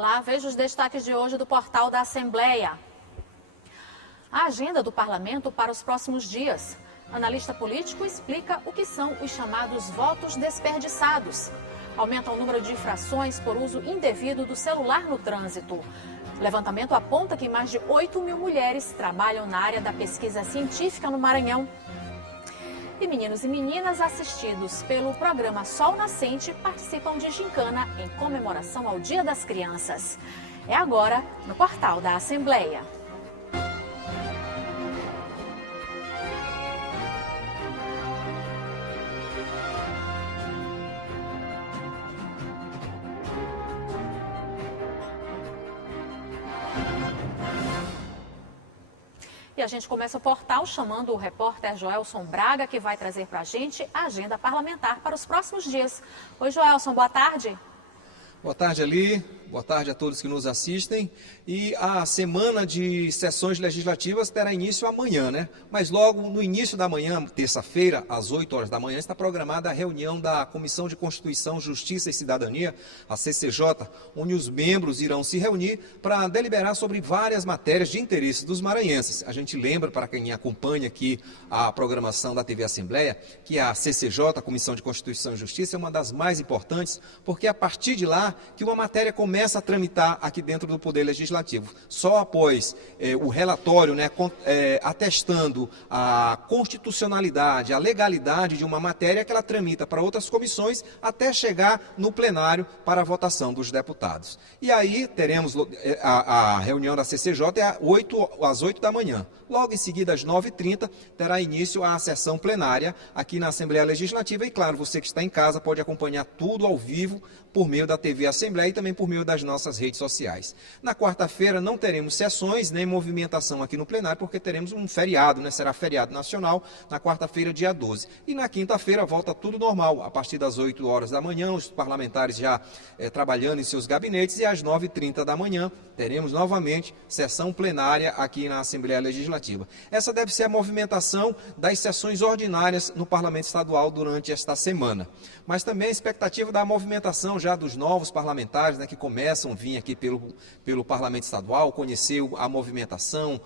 Olá, veja os destaques de hoje do portal da Assembleia. A agenda do parlamento para os próximos dias. Analista político explica o que são os chamados votos desperdiçados. Aumenta o número de infrações por uso indevido do celular no trânsito. O levantamento aponta que mais de 8.000 mulheres trabalham na área da pesquisa científica no Maranhão. E meninos e meninas assistidos pelo programa Sol Nascente participam de gincana em comemoração ao Dia das Crianças. É agora no portal da Assembleia. E a gente começa o portal chamando o repórter Joelson Braga, que vai trazer para a gente a agenda parlamentar para os próximos dias. Oi, Joelson, boa tarde. Boa tarde, Ali. Boa tarde a todos que nos assistem. E a semana de sessões legislativas terá início amanhã, né? Mas logo no início da manhã, terça-feira, às 8 horas da manhã, está programada a reunião da Comissão de Constituição, Justiça e Cidadania, a CCJ, onde os membros irão se reunir para deliberar sobre várias matérias de interesse dos maranhenses. A gente lembra, para quem acompanha aqui a programação da TV Assembleia, que a CCJ, a Comissão de Constituição e Justiça, é uma das mais importantes, porque é a partir de lá que uma matéria começa a tramitar aqui dentro do Poder Legislativo. Só após o relatório, né, atestando a constitucionalidade, a legalidade de uma matéria, que ela tramita para outras comissões até chegar no plenário para a votação dos deputados. E aí teremos a reunião da CCJ às 8 da manhã. Logo em seguida, às 9h30, terá início a sessão plenária aqui na Assembleia Legislativa. E claro, você que está em casa pode acompanhar tudo ao vivo por meio da TV Assembleia e também por meio das nossas redes sociais. Na quarta-feira não teremos sessões nem movimentação aqui no plenário, porque teremos um feriado, né? Será feriado nacional na quarta-feira, dia 12. E na quinta-feira volta tudo normal, a partir das 8 horas da manhã, os parlamentares já trabalhando em seus gabinetes, e às 9h30 da manhã teremos novamente sessão plenária aqui na Assembleia Legislativa. Essa deve ser a movimentação das sessões ordinárias no Parlamento Estadual durante esta semana. Mas também a expectativa da movimentação já dos novos parlamentares, né, que começam a vir aqui pelo Parlamento Estadual, conhecer a movimentação,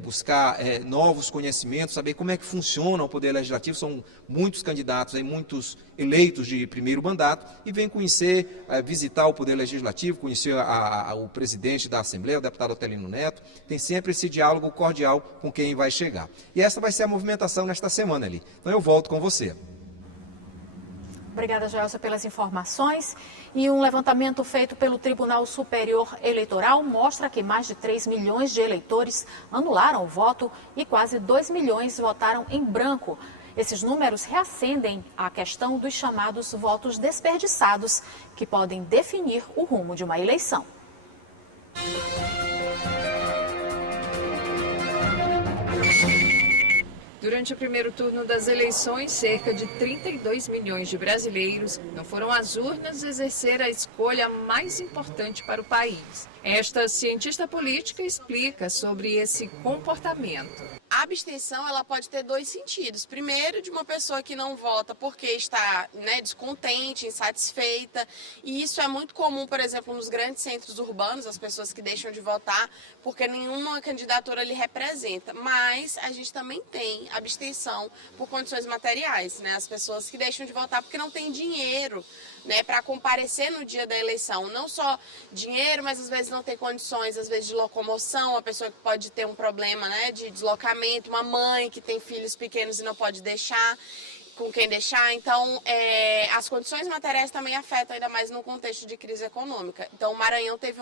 buscar novos conhecimentos, saber como é que funciona o Poder Legislativo. São muitos candidatos, muitos eleitos de primeiro mandato, e vem conhecer, visitar o Poder Legislativo, conhecer o presidente da Assembleia, o deputado Otelino Neto. Tem sempre esse diálogo cordial com quem vai chegar. E essa vai ser a movimentação nesta semana, ali. Então eu volto com você. Obrigada, Joelson, pelas informações. E um levantamento feito pelo Tribunal Superior Eleitoral mostra que mais de 3 milhões de eleitores anularam o voto e quase 2 milhões votaram em branco. Esses números reacendem a questão dos chamados votos desperdiçados, que podem definir o rumo de uma eleição. Durante o primeiro turno das eleições, cerca de 32 milhões de brasileiros não foram às urnas exercer a escolha mais importante para o país. Esta cientista política explica sobre esse comportamento. A abstenção, ela pode ter dois sentidos. Primeiro, de uma pessoa que não vota porque está, descontente, insatisfeita. E isso é muito comum, por exemplo, nos grandes centros urbanos, as pessoas que deixam de votar porque nenhuma candidatura lhe representa. Mas a gente também tem abstenção por condições materiais, As pessoas que deixam de votar porque não têm dinheiro, para comparecer no dia da eleição. Não só dinheiro, mas às vezes não tem condições, às vezes de locomoção, a pessoa que pode ter um problema, de deslocamento, uma mãe que tem filhos pequenos e não pode deixar com quem deixar. Então, as condições materiais também afetam, ainda mais no contexto de crise econômica. Então, o Maranhão teve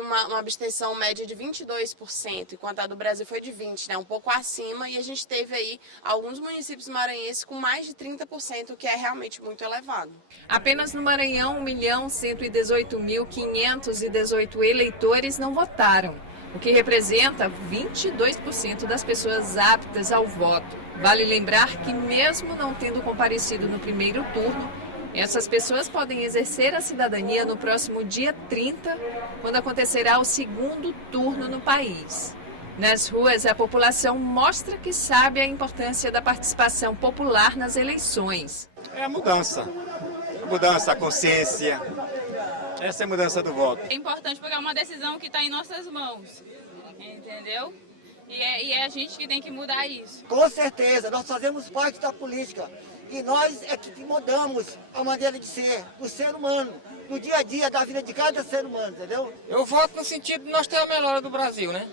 uma abstenção média de 22%, enquanto a do Brasil foi de 20%, um pouco acima, e a gente teve aí alguns municípios maranhenses com mais de 30%, o que é realmente muito elevado. Apenas no Maranhão, 1.118.518 eleitores não votaram, o que representa 22% das pessoas aptas ao voto. Vale lembrar que, mesmo não tendo comparecido no primeiro turno, essas pessoas podem exercer a cidadania no próximo dia 30, quando acontecerá o segundo turno no país. Nas ruas, a população mostra que sabe a importância da participação popular nas eleições. É a mudança, a consciência, essa é a mudança do voto. É importante porque é uma decisão que está em nossas mãos, entendeu? E é a gente que tem que mudar isso. Com certeza, nós fazemos parte da política e nós é que mudamos a maneira de ser do ser humano, do dia a dia, da vida de cada ser humano, entendeu? Eu voto no sentido de nós ter a melhora do Brasil, né?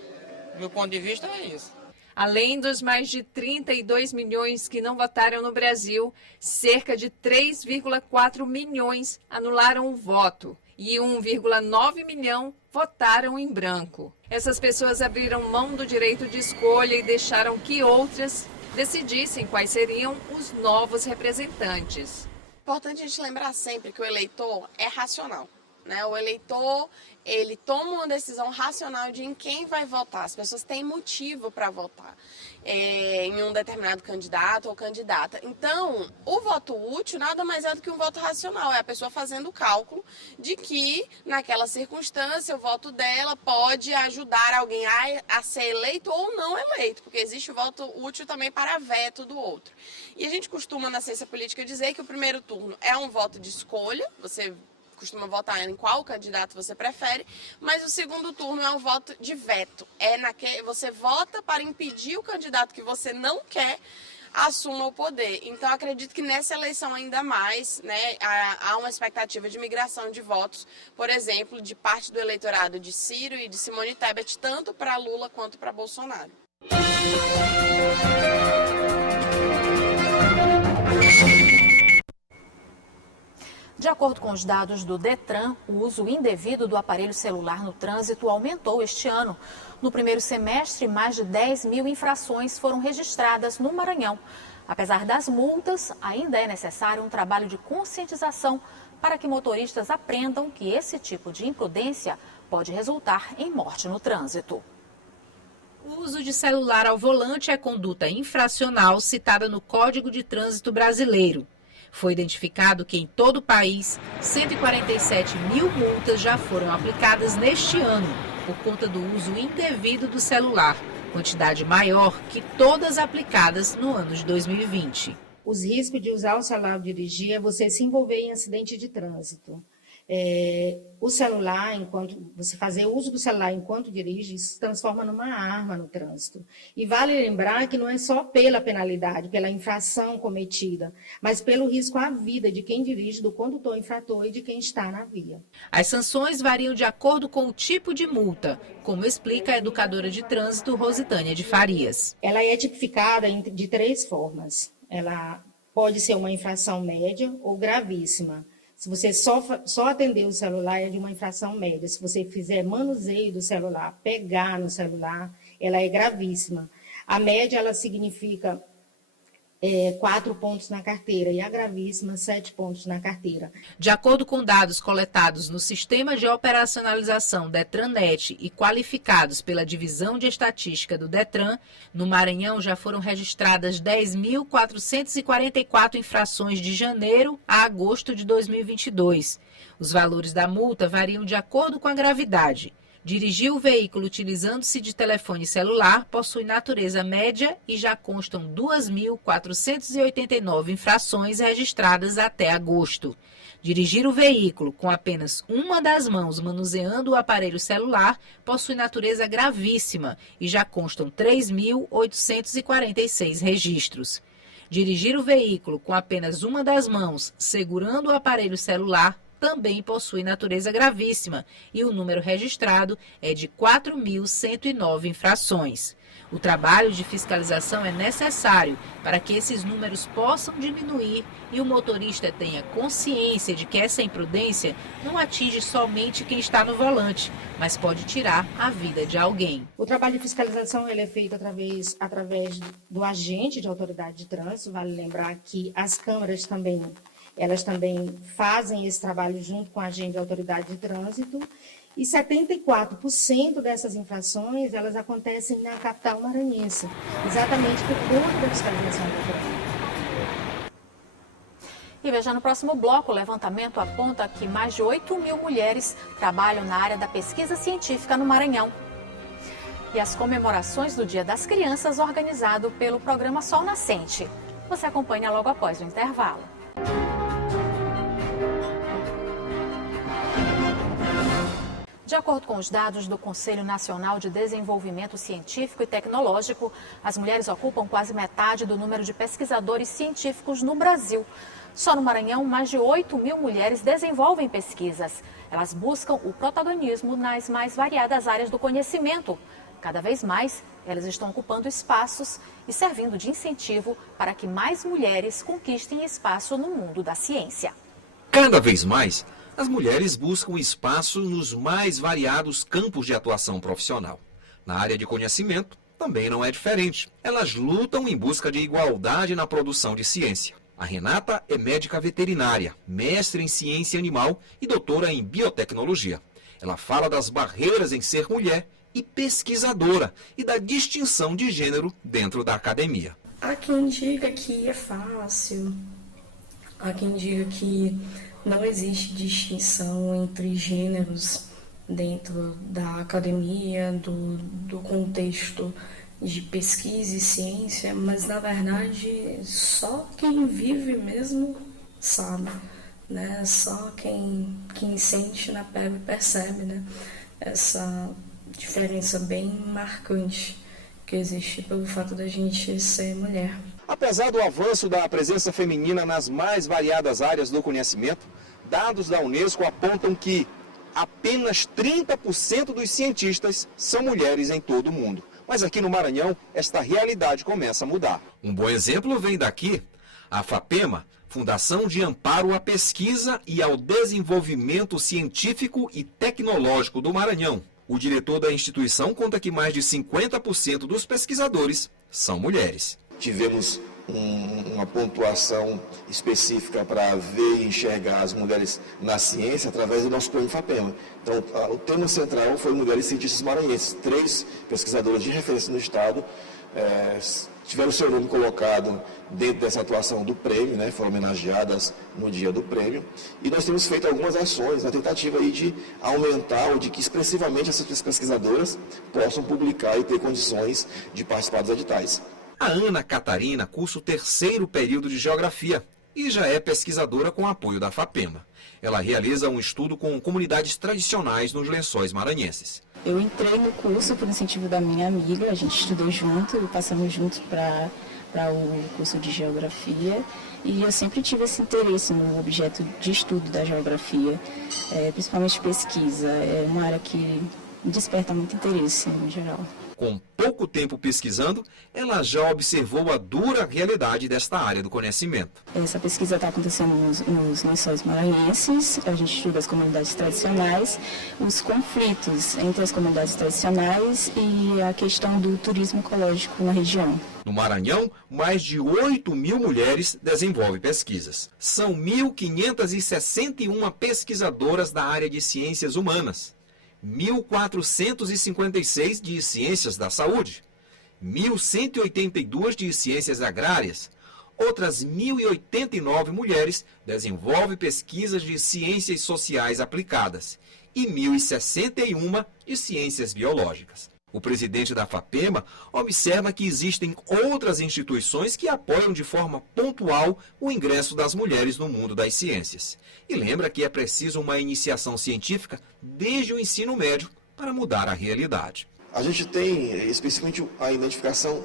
Do meu ponto de vista é isso. Além dos mais de 32 milhões que não votaram no Brasil, cerca de 3,4 milhões anularam o voto e 1,9 milhão votaram em branco. Essas pessoas abriram mão do direito de escolha e deixaram que outras decidissem quais seriam os novos representantes. Importante a gente lembrar sempre que o eleitor é racional, né? O eleitor, ele toma uma decisão racional de em quem vai votar. As pessoas têm motivo para votar em um determinado candidato ou candidata. Então, o voto útil nada mais é do que um voto racional. É a pessoa fazendo o cálculo de que, naquela circunstância, o voto dela pode ajudar alguém a ser eleito ou não eleito, porque existe o voto útil também para veto do outro. E a gente costuma, na ciência política, dizer que o primeiro turno é um voto de escolha, você costuma votar em qual candidato você prefere, mas o segundo turno é um voto de veto. Você vota para impedir o candidato que você não quer assuma o poder. Então, acredito que nessa eleição ainda mais, né, há uma expectativa de migração de votos, por exemplo, de parte do eleitorado de Ciro e de Simone Tebet, tanto para Lula quanto para Bolsonaro. De acordo com os dados do Detran, o uso indevido do aparelho celular no trânsito aumentou este ano. No primeiro semestre, mais de 10 mil infrações foram registradas no Maranhão. Apesar das multas, ainda é necessário um trabalho de conscientização para que motoristas aprendam que esse tipo de imprudência pode resultar em morte no trânsito. O uso de celular ao volante é conduta infracional citada no Código de Trânsito Brasileiro. Foi identificado que em todo o país, 147 mil multas já foram aplicadas neste ano por conta do uso indevido do celular, quantidade maior que todas aplicadas no ano de 2020. Os riscos de usar o celular ao dirigir é você se envolver em acidente de trânsito. O celular, enquanto você fazer uso do celular enquanto dirige, isso se transforma numa arma no trânsito. E vale lembrar que não é só pela penalidade, pela infração cometida, mas pelo risco à vida de quem dirige, do condutor infrator e de quem está na via. As sanções variam de acordo com o tipo de multa, como explica a educadora de trânsito Rositânia de Farias. Ela é tipificada de 3 formas. Ela pode ser uma infração média ou gravíssima. Se você só atender o celular, é de uma infração média. Se você fizer manuseio do celular, pegar no celular, ela é gravíssima. A média, ela significa 4 pontos na carteira e a gravíssima, 7 pontos na carteira. De acordo com dados coletados no Sistema de Operacionalização Detran-Net e qualificados pela Divisão de Estatística do Detran, no Maranhão já foram registradas 10.444 infrações de janeiro a agosto de 2022. Os valores da multa variam de acordo com a gravidade. Dirigir o veículo utilizando-se de telefone celular possui natureza média e já constam 2.489 infrações registradas até agosto. Dirigir o veículo com apenas uma das mãos manuseando o aparelho celular possui natureza gravíssima e já constam 3.846 registros. Dirigir o veículo com apenas uma das mãos segurando o aparelho celular também possui natureza gravíssima e o número registrado é de 4.109 infrações. O trabalho de fiscalização é necessário para que esses números possam diminuir e o motorista tenha consciência de que essa imprudência não atinge somente quem está no volante, mas pode tirar a vida de alguém. O trabalho de fiscalização ele é feito através do agente de autoridade de trânsito. Vale lembrar que as câmeras elas também fazem esse trabalho junto com a agente de autoridade de trânsito e 74% dessas infrações, elas acontecem na capital maranhense, exatamente por conta da fiscalização do trânsito. E veja, no próximo bloco, o levantamento aponta que mais de 8 mil mulheres trabalham na área da pesquisa científica no Maranhão. E as comemorações do Dia das Crianças, organizado pelo programa Sol Nascente. Você acompanha logo após o intervalo. De acordo com os dados do Conselho Nacional de Desenvolvimento Científico e Tecnológico, as mulheres ocupam quase metade do número de pesquisadores científicos no Brasil. Só no Maranhão, mais de 8 mil mulheres desenvolvem pesquisas. Elas buscam o protagonismo nas mais variadas áreas do conhecimento. Cada vez mais, elas estão ocupando espaços e servindo de incentivo para que mais mulheres conquistem espaço no mundo da ciência. Cada vez mais, as mulheres buscam espaço nos mais variados campos de atuação profissional. Na área de conhecimento, também não é diferente. Elas lutam em busca de igualdade na produção de ciência. A Renata é médica veterinária, mestre em ciência animal e doutora em biotecnologia. Ela fala das barreiras em ser mulher e pesquisadora e da distinção de gênero dentro da academia. Há quem diga que é fácil, há quem diga que não existe distinção entre gêneros dentro da academia, do contexto de pesquisa e ciência, mas na verdade só quem vive mesmo sabe, né? Só quem sente na pele percebe, né? Essa diferença bem marcante que existe pelo fato da gente ser mulher. Apesar do avanço da presença feminina nas mais variadas áreas do conhecimento, dados da Unesco apontam que apenas 30% dos cientistas são mulheres em todo o mundo. Mas aqui no Maranhão, esta realidade começa a mudar. Um bom exemplo vem daqui. A FAPEMA, Fundação de Amparo à Pesquisa e ao Desenvolvimento Científico e Tecnológico do Maranhão. O diretor da instituição conta que mais de 50% dos pesquisadores são mulheres. Tivemos uma pontuação específica para ver e enxergar as mulheres na ciência através do nosso prêmio FAPEMA. Então, o tema central foi Mulheres Cientistas Maranhenses. 3 pesquisadoras de referência no Estado tiveram seu nome colocado dentro dessa atuação do prêmio, né, foram homenageadas no dia do prêmio. E nós temos feito algumas ações na tentativa aí de aumentar ou de que expressivamente essas pesquisadoras possam publicar e ter condições de participar dos editais. A Ana Catarina cursa o 3º período de Geografia e já é pesquisadora com apoio da FAPEMA. Ela realiza um estudo com comunidades tradicionais nos Lençóis Maranhenses. Eu entrei no curso por incentivo da minha amiga, a gente estudou junto e passamos juntos para o curso de Geografia. E eu sempre tive esse interesse no objeto de estudo da geografia, principalmente pesquisa. É uma área que desperta muito interesse em geral. Com pouco tempo pesquisando, ela já observou a dura realidade desta área do conhecimento. Essa pesquisa está acontecendo nos Lençóis Maranhenses, a gente estuda as comunidades tradicionais, os conflitos entre as comunidades tradicionais e a questão do turismo ecológico na região. No Maranhão, mais de 8 mil mulheres desenvolvem pesquisas. São 1.561 pesquisadoras da área de ciências humanas. 1.456 de ciências da saúde, 1.182 de ciências agrárias. Outras 1.089 mulheres desenvolvem pesquisas de ciências sociais aplicadas e 1.061 de ciências biológicas. O presidente da FAPEMA observa que existem outras instituições que apoiam de forma pontual o ingresso das mulheres no mundo das ciências. E lembra que é preciso uma iniciação científica desde o ensino médio para mudar a realidade. A gente tem especificamente a identificação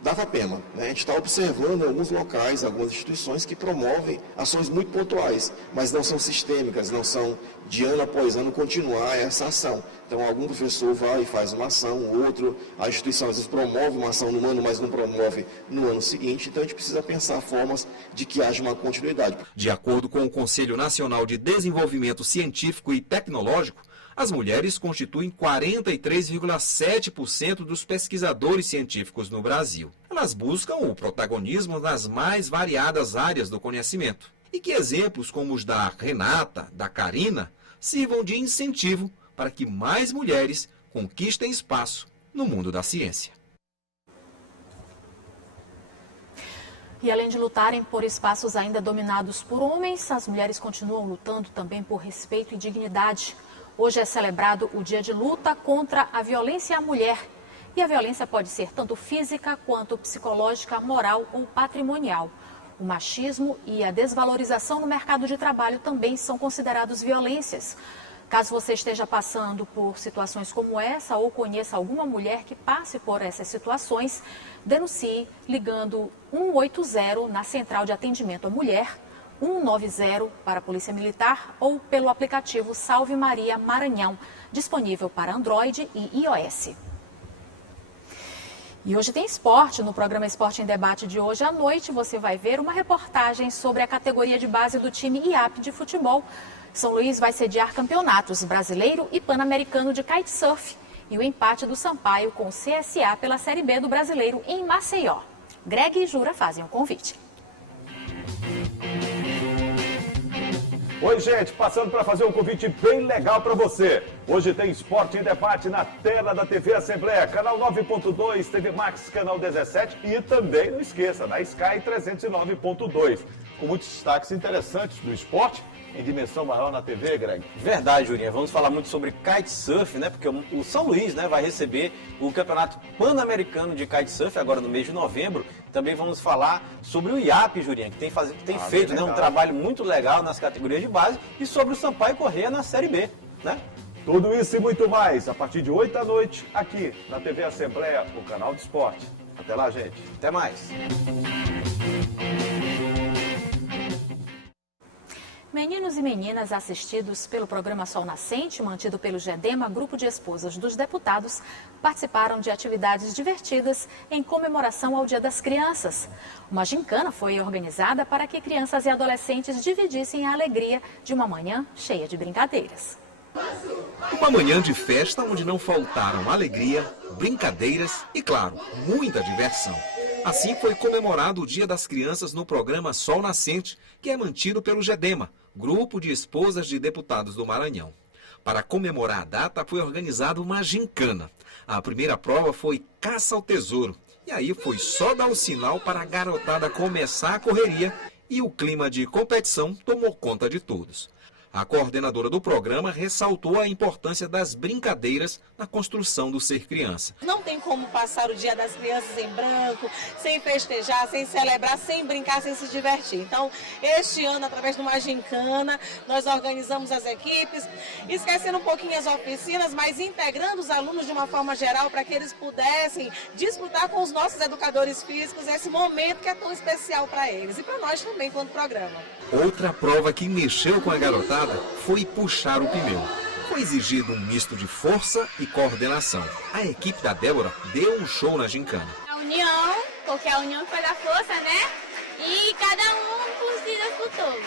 da FAPEMA, né? A gente está observando alguns locais, algumas instituições que promovem ações muito pontuais, mas não são sistêmicas, não são de ano após ano continuar essa ação. Então, algum professor vai e faz uma ação, outro, a instituição às vezes promove uma ação no ano, mas não promove no ano seguinte. Então, a gente precisa pensar formas de que haja uma continuidade. De acordo com o Conselho Nacional de Desenvolvimento Científico e Tecnológico, as mulheres constituem 43,7% dos pesquisadores científicos no Brasil. Elas buscam o protagonismo nas mais variadas áreas do conhecimento. E que exemplos como os da Renata, da Karina, sirvam de incentivo para que mais mulheres conquistem espaço no mundo da ciência. E além de lutarem por espaços ainda dominados por homens, as mulheres continuam lutando também por respeito e dignidade. Hoje é celebrado o Dia de Luta contra a Violência à Mulher. E a violência pode ser tanto física quanto psicológica, moral ou patrimonial. O machismo e a desvalorização no mercado de trabalho também são considerados violências. Caso você esteja passando por situações como essa ou conheça alguma mulher que passe por essas situações, denuncie ligando 180 na Central de Atendimento à Mulher, 190 para a Polícia Militar ou pelo aplicativo Salve Maria Maranhão, disponível para Android e iOS. E hoje tem esporte. No programa Esporte em Debate de hoje à noite, você vai ver uma reportagem sobre a categoria de base do time IAP de futebol. São Luís vai sediar campeonatos brasileiro e pan-americano de kitesurf e o empate do Sampaio com o CSA pela Série B do Brasileiro em Maceió. Greg e Jura fazem o convite. Oi, gente, passando para fazer um convite bem legal para você. Hoje tem Esporte em Debate na tela da TV Assembleia, canal 9.2, TV Max, canal 17 e também, não esqueça, na Sky 309.2. Com muitos destaques interessantes do esporte em dimensão maior na TV, Greg. Verdade, Jurinha. Vamos falar muito sobre kitesurf, né? Porque o São Luís, né, vai receber o Campeonato Pan-Americano de Kitesurf agora no mês de novembro. Também vamos falar sobre o IAP, Jurinha, que tem feito, né, um trabalho muito legal nas categorias de base, e sobre o Sampaio Corrêa na Série B, né? Tudo isso e muito mais a partir de 8 da noite aqui na TV Assembleia, o canal de esporte. Até lá, gente. Até mais. Meninos e meninas assistidos pelo programa Sol Nascente, mantido pelo GEDEMA, Grupo de Esposas dos Deputados, participaram de atividades divertidas em comemoração ao Dia das Crianças. Uma gincana foi organizada para que crianças e adolescentes dividissem a alegria de uma manhã cheia de brincadeiras. Uma manhã de festa onde não faltaram alegria, brincadeiras e, claro, muita diversão. Assim foi comemorado o Dia das Crianças no programa Sol Nascente, que é mantido pelo GEDEMA, Grupo de Esposas de Deputados do Maranhão. Para comemorar a data, foi organizada uma gincana. A primeira prova foi caça ao tesouro. E aí foi só dar o sinal para a garotada começar a correria e o clima de competição tomou conta de todos. A coordenadora do programa ressaltou a importância das brincadeiras na construção do ser criança. Não tem como passar o Dia das Crianças em branco, sem festejar, sem celebrar, sem brincar, sem se divertir. Então, este ano, através de uma gincana, nós organizamos as equipes, esquecendo um pouquinho as oficinas, mas integrando os alunos de uma forma geral para que eles pudessem disfrutar com os nossos educadores físicos esse momento que é tão especial para eles e para nós também, quanto programa. Outra prova que mexeu com a garotada foi puxar o pneu. Foi exigido um misto de força e coordenação. A equipe da Débora deu um show na gincana. A união, porque a união faz a força, né? E cada um por si e por todos.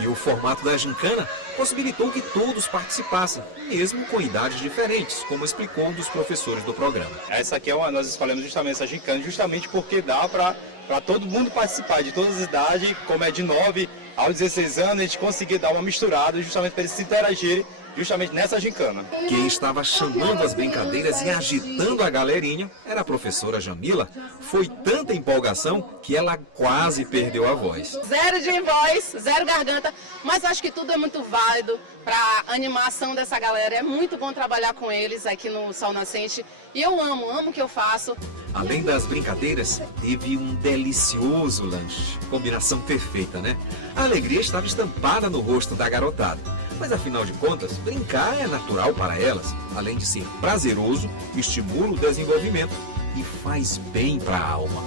E o formato da gincana possibilitou que todos participassem, mesmo com idades diferentes, como explicou um dos professores do programa. Essa aqui nós escolhemos justamente essa gincana, justamente porque dá para todo mundo participar, de todas as idades, como é de 9 aos 16 anos, a gente conseguir dar uma misturada, justamente para eles se interagirem, justamente nessa gincana. Quem estava chamando as brincadeiras e agitando a galerinha era a professora Jamila. Foi tanta empolgação que ela quase perdeu a voz. Zero de voz, zero garganta, mas acho que tudo é muito válido para a animação dessa galera. É muito bom trabalhar com eles aqui no Sol Nascente e eu amo o que eu faço. Além das brincadeiras, teve um delicioso lanche. Combinação perfeita, né? A alegria estava estampada no rosto da garotada. Mas afinal de contas, brincar é natural para elas. Além de ser prazeroso, estimula o desenvolvimento e faz bem para a alma.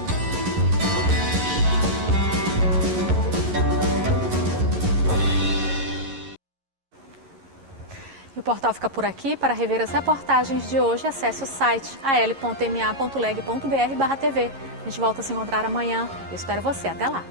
O portal fica por aqui. Para rever as reportagens de hoje, acesse o site al.ma.leg.br/tv. A gente volta a se encontrar amanhã. Eu espero você. Até lá.